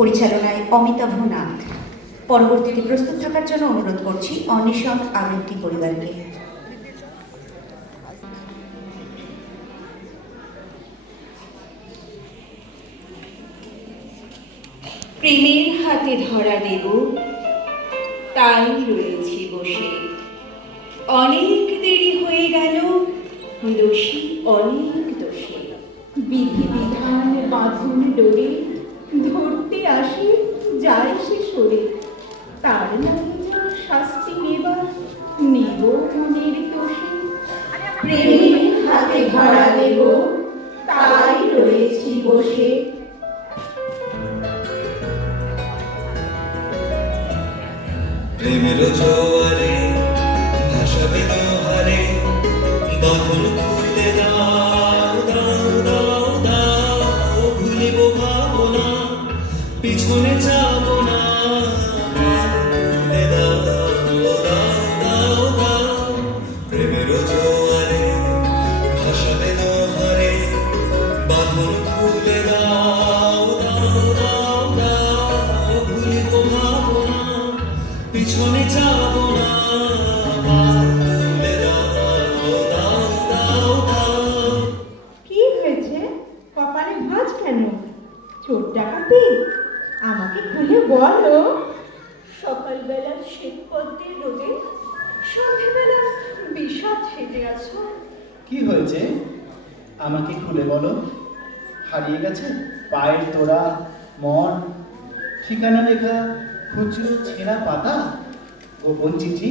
পরিচালনায় অমিতাভ নাথ। পরবর্তীতে প্রস্তুত থাকার জন্য অনুরোধ করছি অন্বেষণ আবৃত্তি পরিবারকে। প্রেমের হাতে ধরা দেব, তাই রয়েছি বসে। অনেক দেরি হয়ে গেল, দোষী অনেক দোষী। বিধি বিধান বাঁধন ডোরে ধরতে আসে যায় সে সরে। তার নামে যা শাস্তি নেবার নেব মনের দোষে। প্রেমের হাতে ধরা দেব, তাই রয়েছি বসে। প্রেমের জোয়ারে ভাসাবে দোহারে, বাঁধন খুলে দাও দাও দাও দাও। ভুলিব ভাবনা, পিছনে যাব না, খুলে দাও দাও দাও দাও। প্রেমের জোয়ারে ভাসাবে দোহারে, বাঁধন খুলে দাও দাও দাও দাও। ভুলিব ভাবনা, পিছনে যাব না, তুলে দাও দাও দাও দাও। কি হয়েছে? কপালে ভাঁজ কেন? চোর ডাকাতি? আমাকে খুলে বলো। সকালবেলা শ্বেত পদ্মের রোদে, সন্ধ্যেবেলা বিষাদ সেজে আছো। কি হয়েছে আমাকে খুলে বলো। হারিয়ে গেছে পায়ের তোড়া, মন, ঠিকানা লেখা খুচরো ছেঁড়া পাতা, গোপন চিঠি,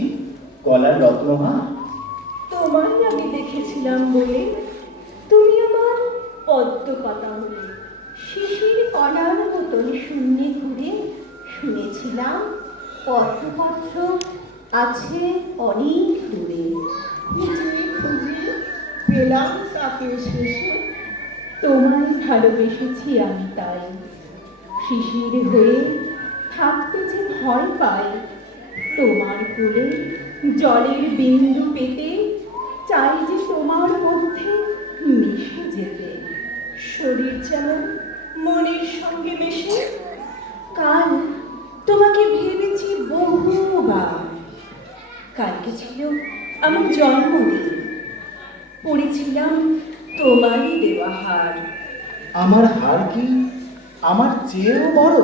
গলার রত্নহার। তোমায় আমি দেখেছিলাম বলে তুমি আমার পদ্ম পাতা হলে। শিশির কণার মতন শূন্যে ঘুরে শুনেছিলাম পত্রপত্র আছে অনেক দূরে। খুঁজে খুঁজে পেলাম তাকে শেষে। তোমায় ভালোবেসেছি আমি তাই। শিশির হয়ে থাকতে যে ভয় পাই। তোমার কোলে জলের বিন্দু পেতে চাই যে তোমার মধ্যে মিশে যেতে। শরীর যেমন মনের সঙ্গে মেশে। কাল তোমাকে ভেবেছি বহুবার। কালকে ছিল আমার জন্মদিন, পড়েছিলাম তোমারই দেওয়া হার। আমার হার কি আমার চেয়েও বড়?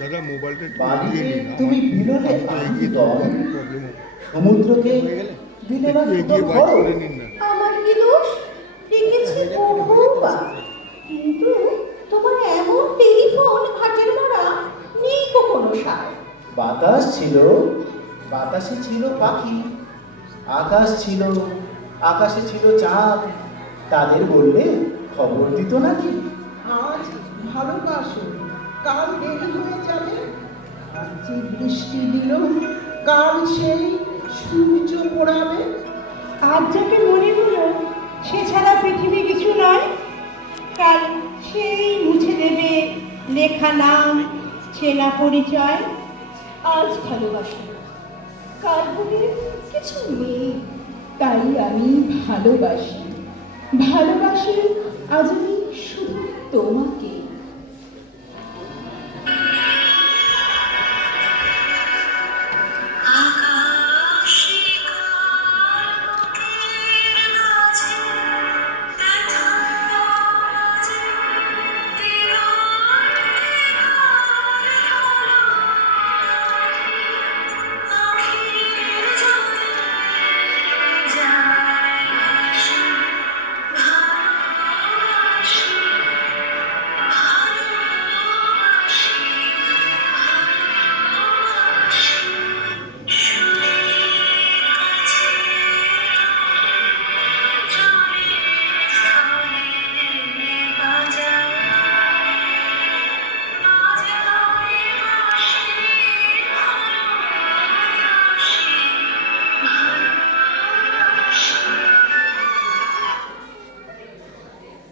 দাদা মোবাইলটা একটু বালিতে এগিয়ে নিন, তুমি আমার বিলোলে হাতটা এগিয়ে দিন, আনন্দন, প্রবলেম হবে। সমুদ্রকে দিলে না একটু দুটো এগিয়ে বাইট ঘর। করে নিন না। আমার কি দোষ? ডেকেছি বহুবার, কিন্তু তোমার এমন টেলিফোন ঘাটের মারা নেই গো কোনো সার। বাতাস ছিল, বাতাসে ছিল পাখি, আকাশ ছিল, আকাশে ছিল চাঁদ। তাদের বললে খবর দিত নাকি? আজ ভালোবাসো, কাল দেরি হয়ে যাবে। আজ যে বৃষ্টি দিল, কাল সেই সূর্য পোড়াবে। আজ যাকে মনে হলো সে ছাড়া পৃথিবী কিছু নয়, কাল সেই মুছে দেবে লেখা নাম, চেনা পরিচয়। আজ ভালোবাসো, কাল বলে কিছু নেই। তাই আমি ভালোবাসি, ভালোবাসি আজ আমি শুধু তোমাকে।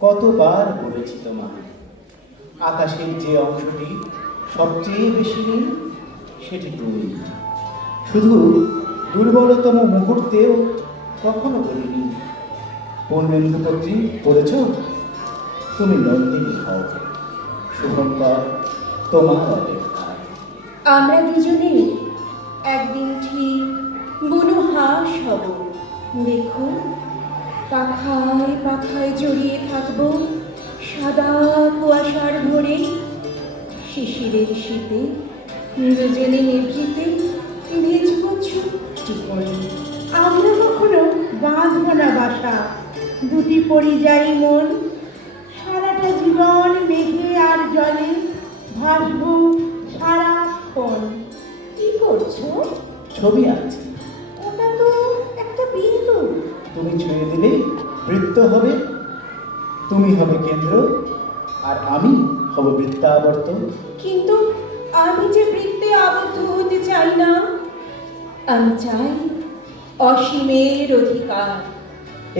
কতবার বলেছি তোমায়, আকাশের যে অংশটি সবচেয়ে বেশি নীল সেটি তুমি। শুধু দুর্বলতম মুহূর্তেও কখনো বলিনি। পূর্ণেন্দু পত্রী পড়েছ? তুমি নন্দিনী হও, শুভঙ্কর, তোমার অপেক্ষায়। আমরা দুজনে একদিন ঠিক বুনো হাঁস হব। দেখো, পাখায় পাখায় জড়িয়ে থাকবো সাদা কুয়াশার ভোরে, শিশিরের শীতে দুজনে নিভৃতে ভিজব চুপটি করে। আমরা কখনো বাঁধব না বাসা, দুটি পরিযায়ী মন, সারাটা জীবন মেঘে আর জলে ভাসব সারাক্ষণ। কি করছো? ছবি আঁকছি। ওটা তো একটা বিন্দু। তুমি ছুঁয়ে দিলেই বৃত্ত হবে, তুমি হবে কেন্দ্র আর আমি হব বৃত্তাবর্ত। কিন্তু আমি যে বৃত্তে আবদ্ধ হতে চাই না, আমি চাই অসীমের অধিকার।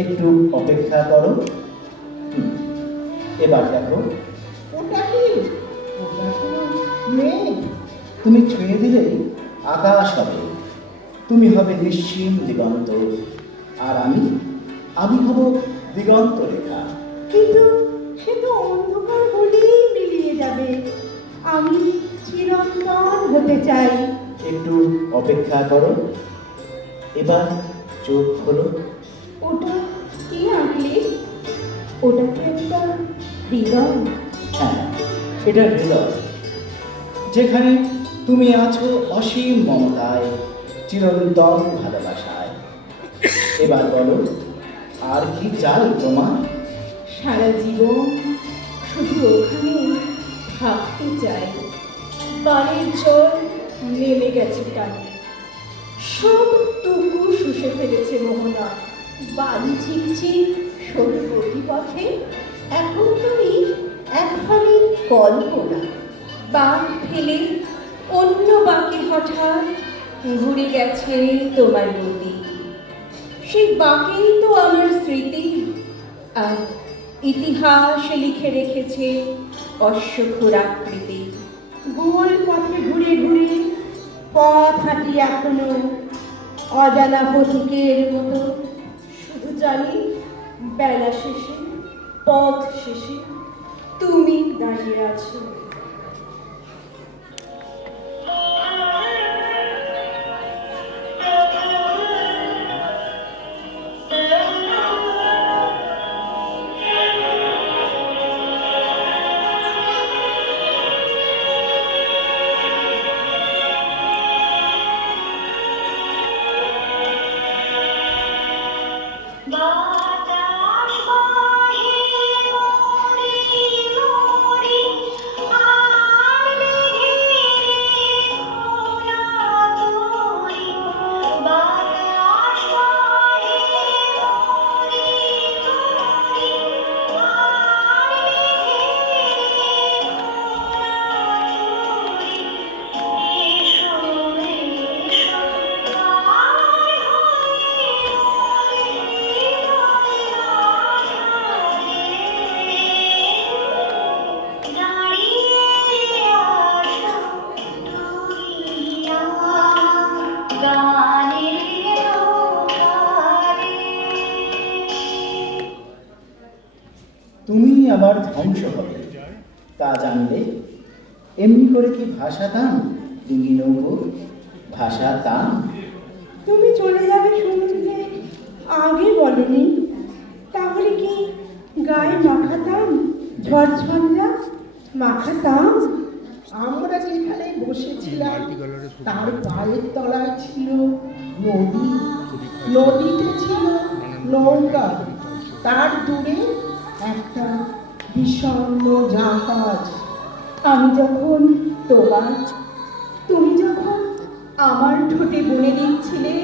একটু অপেক্ষা করো। এবার দেখো, ওটা কি? ওটা তো মেঘ। তুমি ছুঁয়ে দিলেই আকাশ হবে, তুমি হবে নিশ্চিম দিগন্ত আর আমি হব দিগন্ত রেখা। কিন্তু সে তো অন্ধকার বলেই মিলিয়ে যাবে। আমি চিরন্তন হতে চাই। একটু অপেক্ষা করো। এবার চোখ খোলো। ওটা কি আঁকলি? ওটা কি একটা হৃদয়? হ্যাঁ, এটা হৃদয়, যেখানে তুমি আছো অসীম মমতায়, চিরন্তন ভালোবাসায়। এবার বলো, আর কি চাই তোমার? সারা জীবন শুধু ওখানে থাকতে চাই। বাড়ির জল নেমে গেছে টানে, সব টুকু শুষে ফেলেছে মোহনা। বালি ঝিকঝিক সরু গতিপথে এখন তুমি একখানি কল্পনা। বাঁক ফেলে অন্য বাঁকে হঠাৎ ঘুরে গেছে তোমার গতি। সেই বাঁকেই তো আমার স্মৃতি, আর ইতিহাস লিখে রেখেছে অশ্বক্ষুরাকৃতি। গোল পথে ঘুরে ঘুরে পথ হাঁটি এখনো অজানা পথিকের মতো। শুধু জানি বেলা শেষে, পথ শেষে তুমি দাঁড়িয়ে আছো। বাতাস বহে মোরে মোরে, আর মেঘের ঘোলা তোরে। বাতাস বহে মোরে মোরে, আর মেঘের ঘোলা তোরে। এসো এসো আয় তুমি আবার ধ্বংস হবে তা জানলে এমনি করে কি ভাসাতাম ডিঙি নৌকো, ভাসাতাম। তুমি চলে যাবে সমুদ্রে, আগে বলনি। তাহলে কি গায়ে মাখাতাম ঝড়ঝঞ্ঝা, মাখাতাম। আমরা যেখানে বসেছিলাম তার পায়ের তলায় ছিল নদী, নদীতে ছিল নৌকা, তার দূরে একটা বিষণ্ণ জাহাজ। আমি যখন তোমার, তুমি যখন আমার ঠোঁটে বুনে দিচ্ছিলে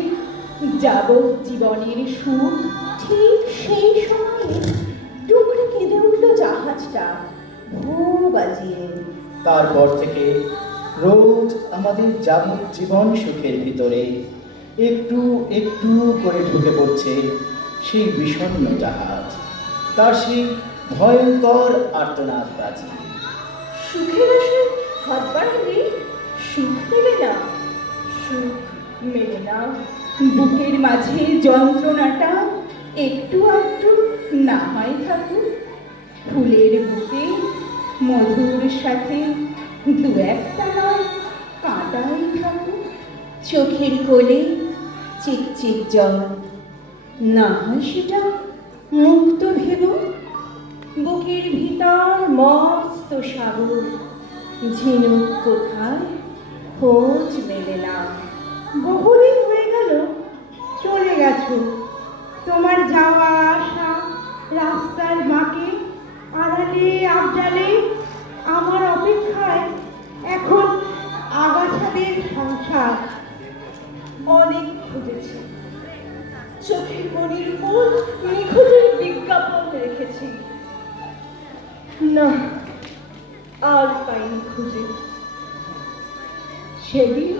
যাবজ্জীবনের সুখ, ঠিক সেই সময়ে টুকরে কেঁদে উঠল জাহাজটা ভো বাজিয়ে। তারপর থেকে রোজ আমাদের যাবজ্জীবন সুখের ভিতরে একটু একটু করে ঢুকে পড়ছে সেই বিষণ্ণ জাহাজ, তার সেই ভয়ঙ্কর আর্তনাদ বাজি। সুখের আশায় হাত বাড়ালে সুখ মেলে না, সুখ মেলে না। বুকের মাঝে যন্ত্রণাটা একটু একটু না হয় থাকুক, ফুলের বুকে মধুর সাথে দু একটা নয় কাটাই থাকুক। চোখের কোলে চিকচিক জল, না হয় সেটা মুক্ত ভেব। বুকের ভিতর মস্ত সাগর, ঝিনুক কোথায় খোঁজ মেলে না। বহুদিন হয়ে গেল চলে গেছো, তোমার যাওয়া আসা রাস্তার বাঁকে আড়ালে আবডালে আমার অপেক্ষায় এখন আগাছাদের সংসার। অনেক খুঁজেছি, চোখের মনির উপর নিখোঁজের বিজ্ঞাপন রেখেছি, না আর পাইনি খুঁজে। সেদিন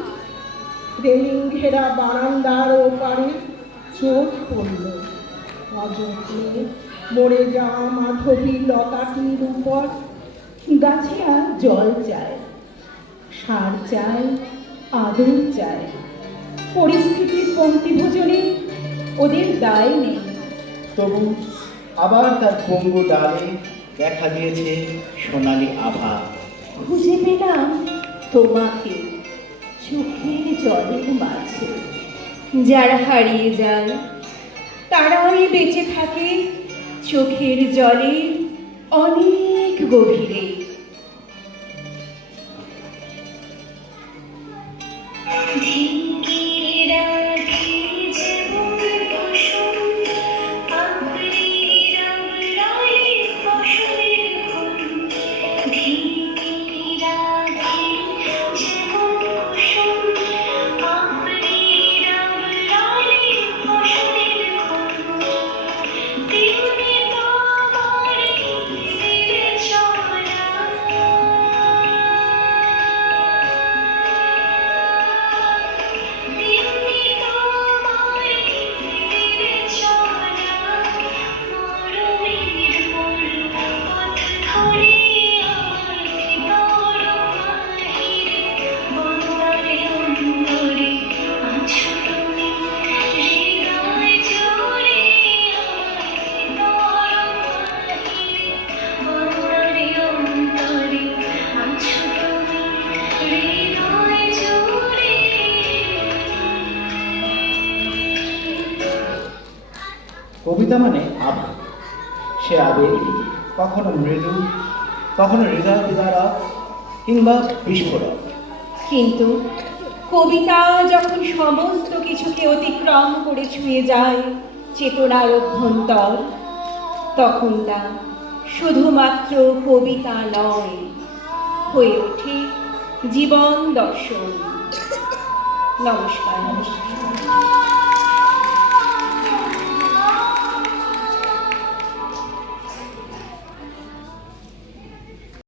রেলিং ঘেরা বারান্দার ওপারে চোখ পড়ল অযত্নে মরে যাওয়া মাধবী লতাটির উপর। গাছে আর জল চায়, সার চায়, আদর চায়। পরিস্থিতির পঙ্ক্তি ভোজনে ওদের দায় নেই। তবু আবার তার পঙ্গু ডালে দেখা দিয়েছে সোনালি আভা। খুঁজে পেলাম তোমাকে চোখের জলের মাঝে। যারা হারিয়ে যায় তারাই বেঁচে থাকে চোখের জলে অনেক গভীরে। কবিতা মানে আবেগ। সে আবেগ কখনো মৃদু, কখনো হৃদয় বিদারক কিংবা বিস্ফোরক। কিন্তু কবিতা যখন সমস্ত কিছুকে অতিক্রম করে ছুঁয়ে যায় চেতনার অভ্যন্তর, তখন তা শুধুমাত্র কবিতা নয়, হয়ে ওঠে জীবন দর্শন। নমস্কার।